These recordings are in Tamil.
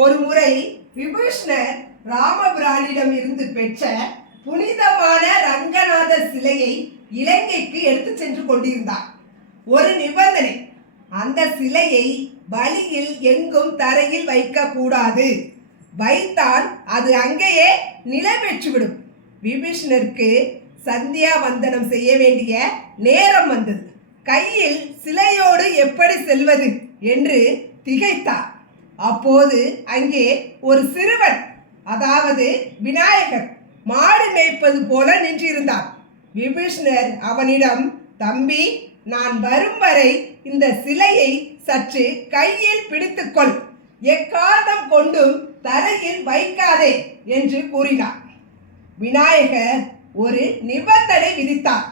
ஒரு முறை விபீஷ்ணர் ராமபிரானிடம் இருந்து பெற்ற புனிதமான ரங்கநாதர் சிலையை இலங்கைக்கு எடுத்து சென்று கொண்டிருந்தார். ஒரு நிபந்தனை, அந்த சிலையை பலியில் எங்கும் தரையில் வைக்க கூடாது. வைத்தால் அது அங்கேயே நிலை பெற்றுவிடும். விபீஷ்ணருக்கு சந்தியா வந்தனம் செய்ய வேண்டிய நேரம் வந்தது. கையில் சிலையோடு எப்படி செல்வது என்று திகைத்தார். அப்போது அங்கே ஒரு சிறுவன், அதாவது விநாயகர், மாடு மேய்ப்பது போல நின்றிருந்தார். விபீஷ்ணர் அவனிடம், தம்பி, நான் வரும் வரை இந்த சிலையை சற்று கையில் பிடித்துக்கொள், எக்காரணம் கொண்டும் தரையில் வைக்காதே என்று கூறினார். விநாயகர் ஒரு நிபந்தனை விதித்தார்.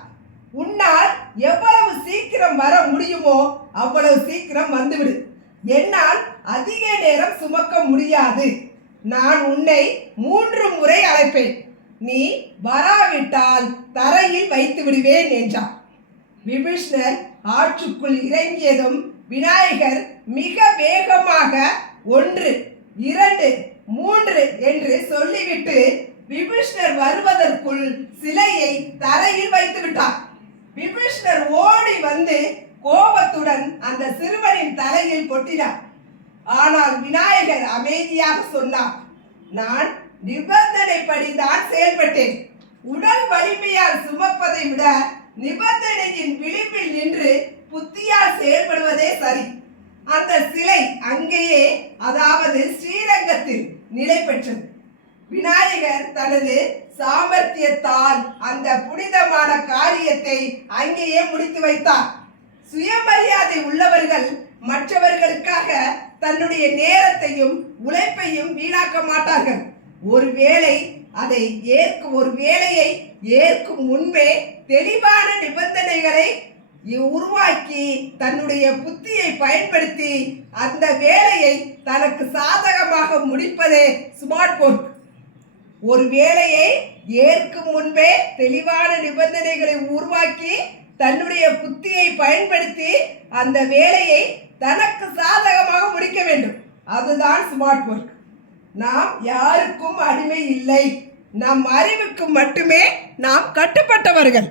உன்னால் எவ்வளவு சீக்கிரம் வர முடியுமோ அவ்வளவு சீக்கிரம் வந்துவிடு. என்னால் அதிக நேரம் சுமக்க முடியாது. நான் உன்னை 3 முறை அழைப்பேன். நீ வராவிட்டால் தரையில் வைத்து விடுவேன் என்றார். விபீஷ்ணர் ஆற்றுக்குள் இறங்கியதும் விநாயகர் மிக வேகமாக 1, 2, 3 என்று சொல்லிவிட்டு விபீஷ்ணர் வருவதற்குள் சிலையை தரையில் வைத்து விட்டார். விபீஷ்ணர் ஓடி வந்து கோபத்துடன் அந்த சிறுவனின் தலையில் கொட்டினார். ஆனால் விநாயகர் அமைதியாக சொன்னார், நான் நிபந்தனைப்படிதான் செயல்பட்டேன். உடல் வலிமையால் சுமப்பதை விட நிபந்தனையின் விளிம்பில் நின்று புத்தியால் செயல்படுவதே சரி. அந்த சிலை அங்கேயே, அதாவது ஸ்ரீரங்கத்தில் நிலை பெற்றது. விநாயகர் தனது சாமர்த்தியத்தால் அந்த புனிதமான காரியத்தை அங்கேயே முடித்து வைத்தார். சுயமரியாதை உள்ளவர்கள் மற்றவர்களுக்காக தன்னுடைய நேரத்தையும் உழைப்பையும் வீணாக்க மாட்டார்கள். ஒரு வேலையை ஏற்கும் முன்பே தெளிவான நிபந்தனைகளை உருவாக்கி தன்னுடைய புத்தியை பயன்படுத்தி அந்த வேலையை தனக்கு சாதகமாக முடிப்பதே ஸ்மார்ட் ஒர்க். ஒரு வேலையை ஏற்கும் முன்பே தெளிவான நிபந்தனைகளை உருவாக்கி தன்னுடைய புத்தியை பயன்படுத்தி அந்த வேலையை தனக்கு சாதகமாக முடிக்க வேண்டும். அதுதான் ஸ்மார்ட் ஒர்க். நாம் யாருக்கும் அடிமை இல்லை. நம் அறிவுக்கு மட்டுமே நாம் கட்டுப்பட்டவர்கள்.